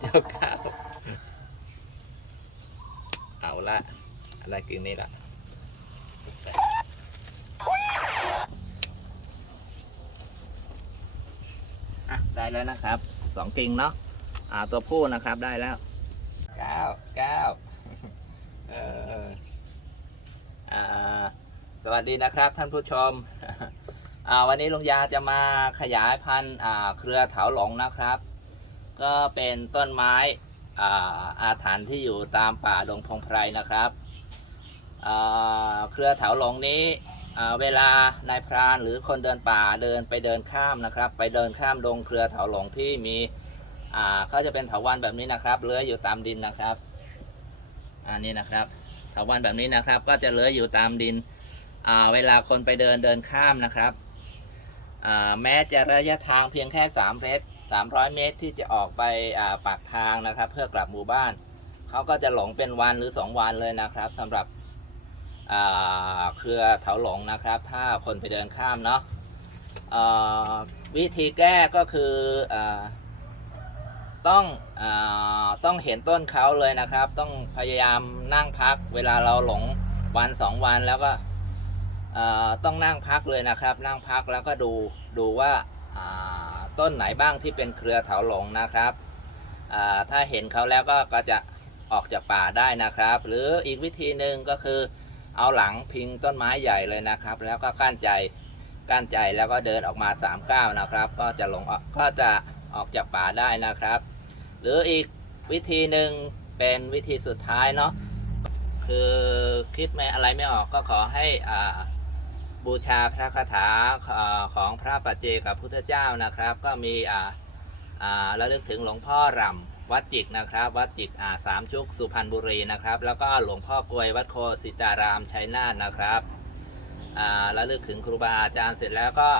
เจ้าข้าวเอาละอะไรกินนี่ละอะได้แล้วนะครับสองกิ่งเนาะอ่าตัวผู้นะครับได้แล้วเก้าเก้าเอออ่าสวัสดีนะครับท่านผู้ชมอ่าวันนี้ลุงยาจะมาขยายพันธุ์อ่าเครือเถาหลงนะครับ ก็เป็นต้นไม้อาอาถรรพ์ที่อยู่ตามป่าดงพงไพรนะครับ เครือเถาหลงนี้เวลานายพรานหรือคนเดินป่าเดินไปเดินข้ามนะครับ ไปเดินข้ามดงเครือเถาหลงที่มีเขาจะเป็นเถาวันแบบนี้นะครับเลื้อยอยู่ตามดินนะครับอันนี้นะครับเถาวันแบบนี้นะครับ ก็จะเลื้อยอยู่ตามดินเวลาคนไปเดินเดินข้ามนะครับแม้จะระยะทางเพียงแค่3เมตร 300 เมตรที่จะออกไปาปากทางนะครับ เพื่อกลับหมู่บ้านเขาก็จะหลงเป็นวันหรือ 2 วันเลยนะครับสำหรับเครือเถาหลงนะครับ ถ้าคนไปเดินข้ามเนาะวิธีแก้ก็คืออต้องอต้องเห็นต้นเขาเลยนะครับ ต้องพยายามนั่งพัก เวลาเราหลงวันสองวันแล้วก็ต้องนั่งพักเลยนะครับ นั่งพักแล้วก็ดูดูว่าอ่า ต้นไหนบ้างที่เป็นเครือเถาหลงนะครับถ้าเห็นเขาแล้วก็ก็จะออกจากป่าได้นะครับ หรืออีกวิธีหนึ่งก็คือเอาหลังพิงต้นไม้ใหญ่เลยนะครับ แล้วก็กั้นใจกั้นใจแล้วก็เดินออกมา3ามก้าวนะครับ ก็จะหลงออกก็จะออกจากป่าได้นะครับ หรืออีกวิธีหนึ่งเป็นวิธีสุดท้ายเนาะคือคิดไม่อะไรไม่ออกก็ขอให้อ่า บูชาพระคาถาของพระปัจเจกับพุทธเจ้านะครับ ก็มีอ่าอ่าระลึกถึงหลวงพ่อรำวัดจิกนะครับ วัดจิกอ่าสามชุกสุพรรณบุรีนะครับ แล้วก็หลวงพ่อกลวยวัดโคสิตารามชัยนาทนะครับอ่าระลึกถึงครูบาอาจารย์เสร็จแล้วก็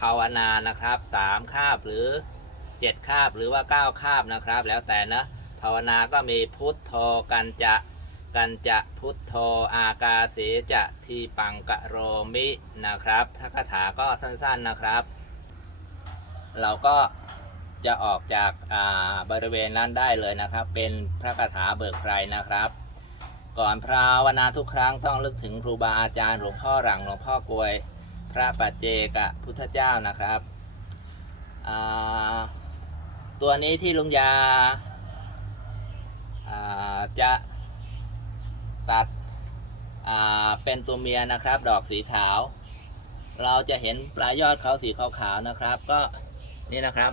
ภาวนานะครับสามคาบหรือเจ็ดคาบหรือว่าเก้าคาบนะครับ แล้วแต่นะภาวนาก็มีพุทโธกันจะ กันจะพุทโธอากาเสจะทีปังกะโรมินะครับพระคาถาก็สั้นๆนะครับ เราก็จะออกจากาบริเวณนั้นได้เลยนะครับ เป็นพระคาถาเบิกไพรนะครับ ก่อนภาวนาทุกครั้งต้องลึกถึงครูบาอาจารย์หลวงพ่อหลังหลวงพ่อกลวย พระปัจเจกพุทธเจ้านะครับตัวนี้ที่ลุงยาาจะ ตัดเป็นตัวเมียนะครับ ดอกสีขาว เราจะเห็นปลายยอดเขาสีขาวๆนะครับ ก็นี่นะครับ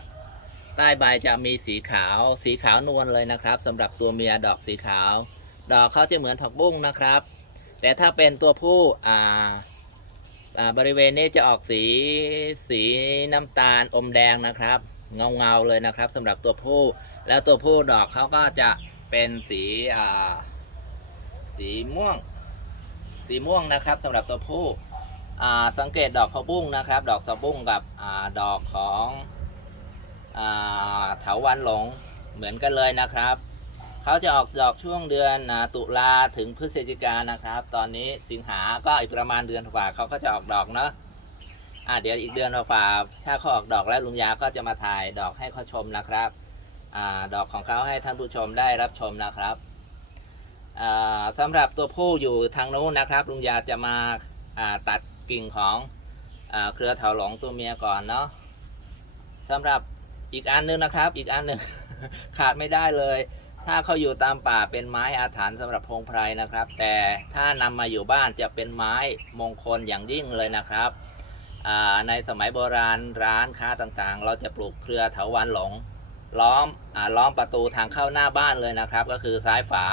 ใต้ใบจะมีสีขาว สีขาวนวลเลยนะครับสำหรับตัวเมียดอกสีขาว ดอกเขาจะเหมือนผักบุ้งนะครับ แต่ถ้าเป็นตัวผู้อ่าบริเวณนี้จะออกสีสีน้ำตาลอมแดงนะครับ เงาเงาๆเลยนะครับสำหรับตัวผู้ แล้วตัวผู้ดอกเขาก็จะเป็นสีอ่า สีม่วง สีม่วงนะครับสำหรับตัวผู้สังเกตดอกพะบุ้งนะครับ ดอกสะบุ้งกับอดอกของเถาวันหลงเหมือนกันเลยนะครับเขาจะออกดอกช่วงเดือนตุลาถึงพฤศจิกานะครับ ตอนนี้สิงหาก็อีกประมาณเดือนกว่าเขาก็จะออกดอกเนาะอ่าเดี๋ยวอีกเดือนกว่าถ้าเขาออกดอกแล้วลุงยาก็จะมาถ่ายดอกให้เขาชมนะครับอ่าดอกของเขาให้ท่านผู้ชมได้รับชมนะครับ สำหรับตัวผู้อยู่ทางโน้นนะครับ ลุงยาจะมาาตัดกิ่งของอเครือเถาหลงตัวเมียก่อนเนาะสำหรับอีกอันหนึงนะครับ อีกอันหนึ่งขาดไม่ได้เลย ถ้าเขาอยู่ตามป่าเป็นไม้อาถรรพ์สำหรับพงไพรนะครับ แต่ถ้านำมาอยู่บ้านจะเป็นไม้มงคลอย่างยิ่งเลยนะครับในสมัยโบราณร้านค้าต่างๆ เราจะปลูกเครือเถาวันหลง ล้อมอล้อมประตูทางเข้าหน้าบ้านเลยนะครับ ก็คือซ้ายฝา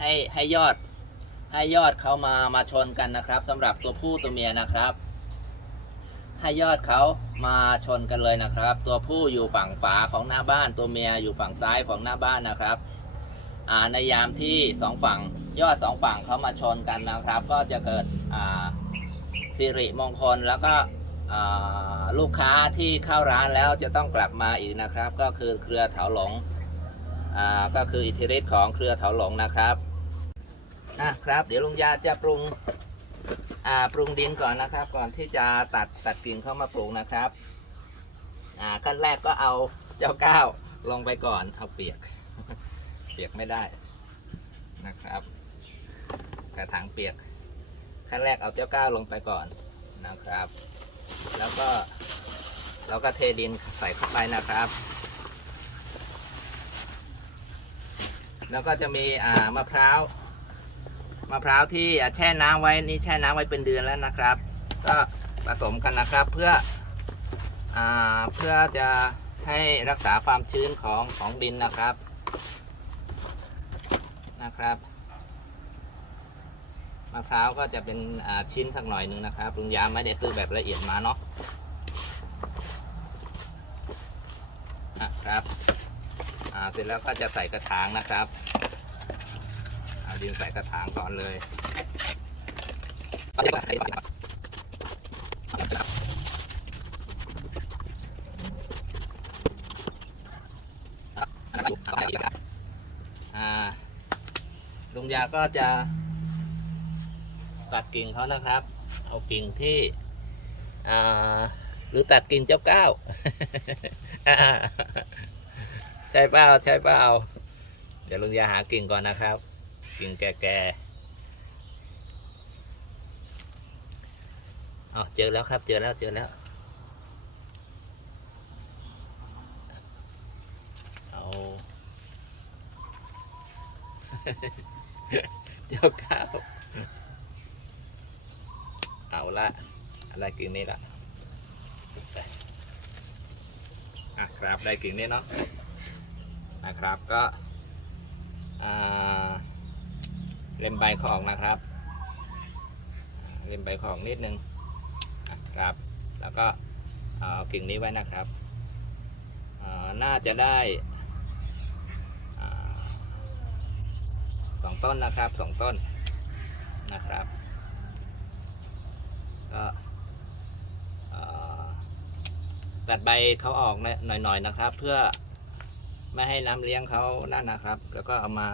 ให้ให้ยอดให้ยอดเขามามาชนกันนะครับสำหรับตัวผู้ตัวเมียนะครับ ให้ยอดเขามาชนกันเลยนะครับ ตัวผู้อยู่ฝั่งฝาของหน้าบ้าน ตัวเมียอยู่ฝั่งซ้ายของหน้าบ้านนะครับในยามที่สองฝั่งยอดสองฝั่งเขามาชนกันนะครับ ก็จะเกิดสิริมงคลแล้วก็ลูกค้าที่เข้าร้านแล้วจะต้องกลับมาอีกนะครับ ก็คือเครือเถาหลงก็คืออิทธิฤทธิ์ของเครือเถาหลงนะครับ อะครับ เดี๋ยวลุงยาจะปรุงอ่าปรุงดินก่อนนะครับ ก่อนที่จะตัดตัดกิ่งเข้ามาปลูกนะครับอ่าขั้นแรกก็เอาเจ้าก้าวลงไปก่อนเอาเปียก เปียกไม่ได้นะครับ กระถางเปียก ขั้นแรกเอาเจ้าก้าวลงไปก่อนนะครับ แล้วก็เราก็เทดินใส่เข้าไปนะครับ แล้วก็จะมีอ่ามะพร้าว มะพร้าวที่แช่น้ำไว้นี่แช่น้ำไว้เป็นเดือนแล้วนะครับ ก็ผสมกันนะครับเพื่ออเพื่อจะให้รักษาความชื้นของของดินนะครับนะครับมะพร้าวก็จะเป็นชิ้นสักหน่อยหนึ่งนะครับลุงยามไม่ได้ซื้อแบบละเอียดมาเนาะอะครับเสร็จแล้วก็จะใส่กระถางนะครับ ดินใส่กระถางก่อนเลยลุงยาก็จะตัดกิ่งเขานะครับ เอากิ่งที่หรือตัดกิ่งเจ้าก้าวอ่าใช่เปล่าใช่เปล่าเดี๋ยวลุงยาหากิ่งก่อนนะครับ กิ่งแก่ๆอ๋อเจอแล้วครับ เจอแล้ว เจอแล้ว เอา เจ้าข้าวเอาละอะไรกิ่งนี้ละอะครับ ได้กิ่งนี้เนาะนะครับก็อ่า เล็มใบเขาออกนะครับ เล็มใบเขาออกนิดนึงอะครับ แล้วก็เอากิ่งนี้ไว้นะครับน่าจะได้สองต้นนะครับสองต้นนะครับ ก็ตัดใบเขาออกหน่อยๆนะครับ เพื่อไม่ให้น้ำเลี้ยงเขานั่นนะครับ แล้วก็เอามา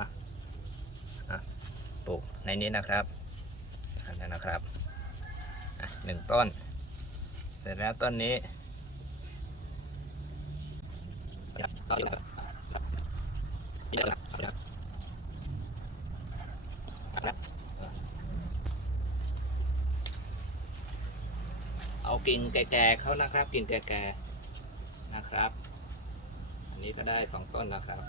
ในนี้นะครับอันนั้นนะครับหนึ่งต้น เสร็จแล้วต้นนี้เอากิ่งแก่ๆเขานะครับ กิ่งแก่ๆนะครับ อันนี้ก็ได้สองต้นนะครับ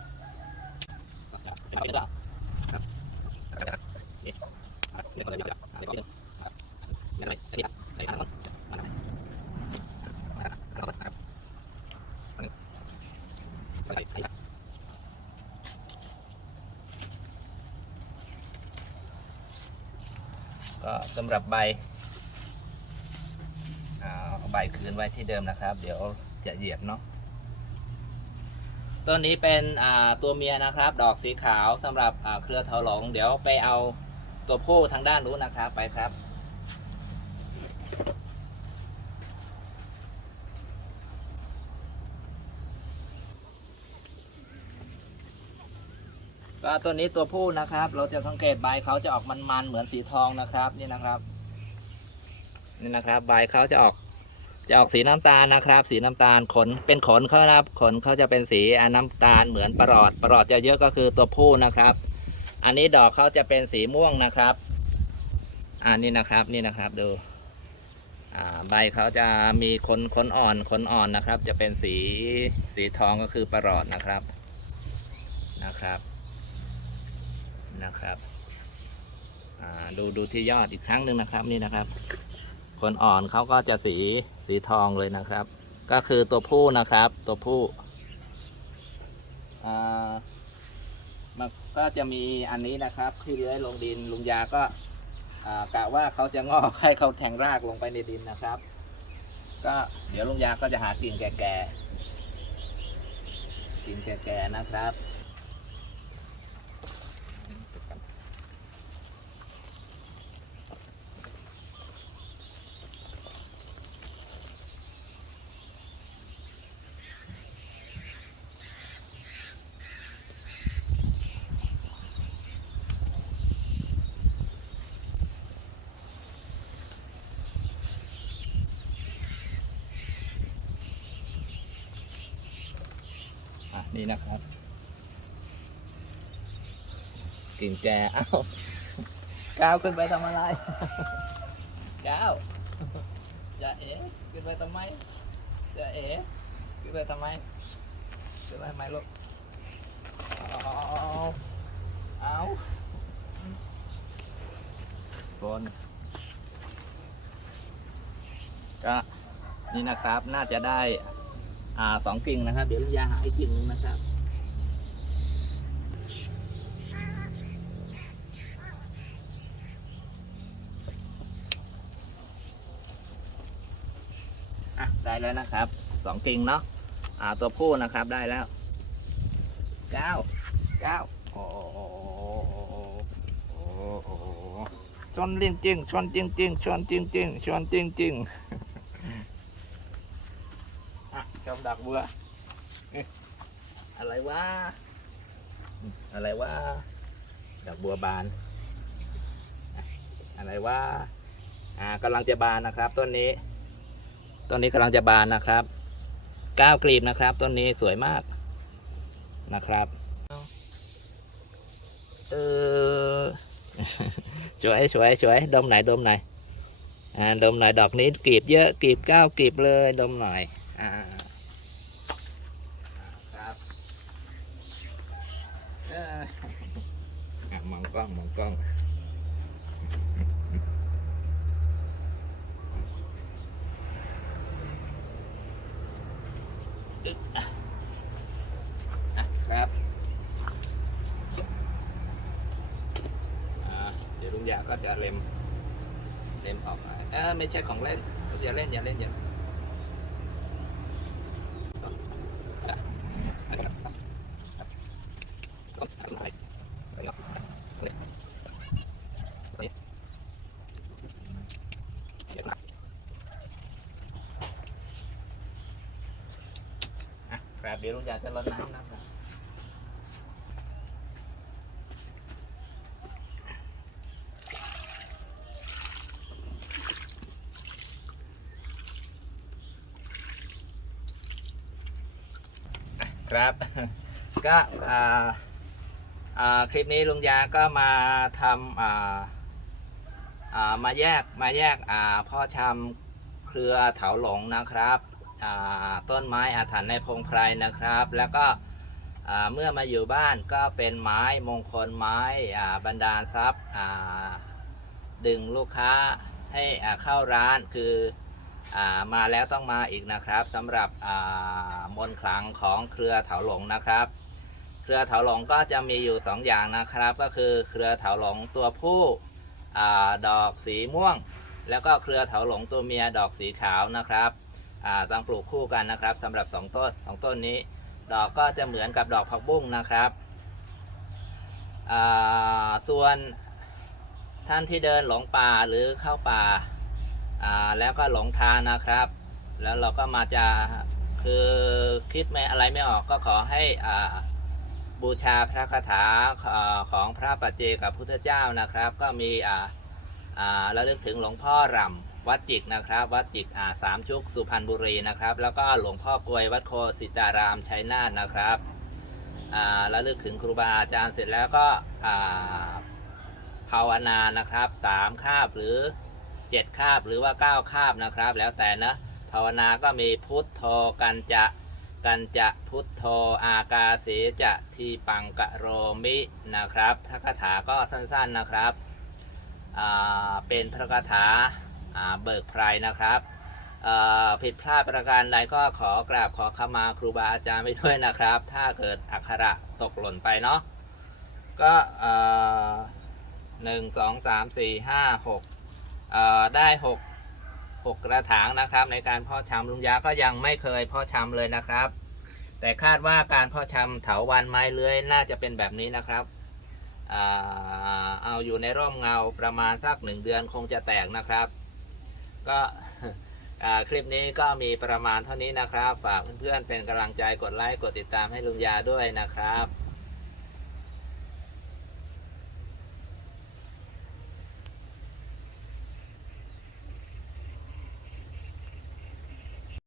ก็สำหรับใบใบคืนไว้ที่เดิมนะครับ เดี๋ยวจะเหยียบเนาะต้นนี้เป็นตัวเมียนะครับ ดอกสีขาวสำหรับเครือเถาหลง เดี๋ยวไปเอา ตัวผู้ทางด้านนู้นนะครับไปครับ ก็ตัวนี้ตัวผู้นะครับ เราจะสังเกตใบเขาจะออกมันๆเหมือนสีทองนะครับนี่นะครับนี่นะครับ ใบเขาจะออกจะออกสีน้ำตาลนะครับ สีน้ำตาลขนเป็นขนเขานะครับขนเขาจะเป็นสีน้ำตาลเหมือนประหลอดประหลอดจะเยอะก็คือตัวผู้นะครับ อันนี้ดอกเขาจะเป็นสีม่วงนะครับอันนี้นะครับนี่นะครับดูใบเขาจะมีขนขนอ่อนขนอ่อนนะครับ จะเป็นสีสีทองก็คือประหลอดนะครับนะครับนะครับดูดูที่ยอดอีกครั้งหนึ่งนะครับนี่นะครับคนอ่อนเขาก็จะสีสีทองเลยนะครับ ก็คือตัวผู้นะครับตัวผู้อ่า มันก็จะมีอันนี้นะครับที่เลื้อยลงดินลุงยาก็กะว่าเขาจะงอกให้เขาแทงรากลงไปในดินนะครับ ก็เดี๋ยวลุงยาก็จะหากิ่งแก่ๆกิ่งแก่ๆนะครับ นี่นะครับ กิ่งแกเอ้าก้าวขึ้นไปทำอะไรก้าวจะเอ๋ขึ้นไปทำไมจะเอ๋ขึ้นไปทำไมขึ้นไปทำไมลูกเอาเอาฝนก็นี่นะครับน่าจะได้ อ่าสองกิ่งนะครับ เดี๋ยวลุงยาหาอีกกิ่งนึงนะครับอะได้แล้วนะครับสองกิ่งเนาะอ่าตัวผู้นะครับได้แล้วเก้าเก้าโอ้โหโอ้โหโอ้โหชนจริงจริงชนจริงจริงชนจริงจริงชนจริงจริง ๆอะชมดอกบัวอะไรวะอะไรวะดอกบัวบาน อะไรวะอ่ากำลังจะบานนะครับต้นนี้ต้นนี้กำลังจะบานนะครับก้าวกลีบนะครับต้นนี้สวยมากนะครับเออสวยสวยสวยดมไหนดมไหนอยอ่าดมหน่อยดอกนี้กลีบเยอะกลีบก้าวกลีบเลยดมหน่อยอ่าครับเอออะมอง กล้องมองกล้องนะครับเดี๋ยวลุงยาก็จะเล็ม เล็มออกมาเออไม่ใช่ของเล่นอย่าเล่นอย่าเล่นอย่าอะครับ เดี๋ยวลุงยาจะรดน้ำนะครับครับก็คลิปนี้ลุงยาก็มาทำมาแยกมาแยกพ่อชำเครือเถาหลงนะครับ ต้นไม้อาถรรพ์ในพงไพรนะครับ แล้วก็เมื่อมาอยู่บ้านก็เป็นไม้มงคลไม้บรรดาลทรัพย์ดึงลูกค้าให้เข้าร้านคืออมาแล้วต้องมาอีกนะครับสำหรับมนต์ขลังของเครือเถาหลงนะครับ เครือเถาหลงก็จะมีอยู่ 2 อย่างนะครับ ก็คือเครือเถาหลงตัวผู้อดอกสีม่วง แล้วก็เครือเถาหลงตัวเมียดอกสีขาวนะครับ ต้องปลูกคู่กันนะครับสำหรับ 2 ต้นสองต้นนี้ ดอกก็จะเหมือนกับดอกผักบุ้งนะครับ ส่วนท่านที่เดินหลงป่าหรือเข้าป่าแล้วก็หลงทางนะครับ แล้วเราก็มาจะคือคิดไม่อะไรไม่ออกก็ขอให้บูชาพระคาถาของพระปัจเจกับพุทธเจ้านะครับ ก็มีระลึกถึงหลวงพ่อรำ วัดจิกนะครับ วัดจิกอ่าสามชุกสุพรรณบุรีนะครับ แล้วก็หลวงพ่อกวยวัดโคสิตารามชัยนาทนะครับอ่าระลึกถึงครูบาอาจารย์เสร็จแล้วก็อ่าภาวนานะครับสามคาบหรือเจ็ดคาบหรือว่าเก้าคาบนะครับ แล้วแต่นะภาวนาก็มีพุทโธกันจะกันจะพุทโธอากาเสจะทีปังกะโรมินะครับ พระคาถาก็สั้นๆนะครับ เป็นพระคาถา เบิกไพรนะครับผิดพลาดประการใดก็ขอกราบขอขมาครูบาอาจารย์ไปด้วยนะครับ ถ้าเกิดอักขระตกหล่นไปเนาะก็หนึ่งสองสามสี่ห้าหกได้หกหกกระถางนะครับในการพาะชำลุงยาก็ยังไม่เคยพาะชำเลยนะครับ แต่คาดว่าการพาะชำเถาวันไม้เลื้อยน่าจะเป็นแบบนี้นะครับเอาอยู่ในร่มเงาประมาณสักหนึ่งเดือนคงจะแตกนะครับ ก็คลิปนี้ก็มีประมาณเท่านี้นะครับ ฝากเพื่อนๆเป็นกำลังใจกดไลค์กดติดตามให้ลุงยาด้วยนะครับ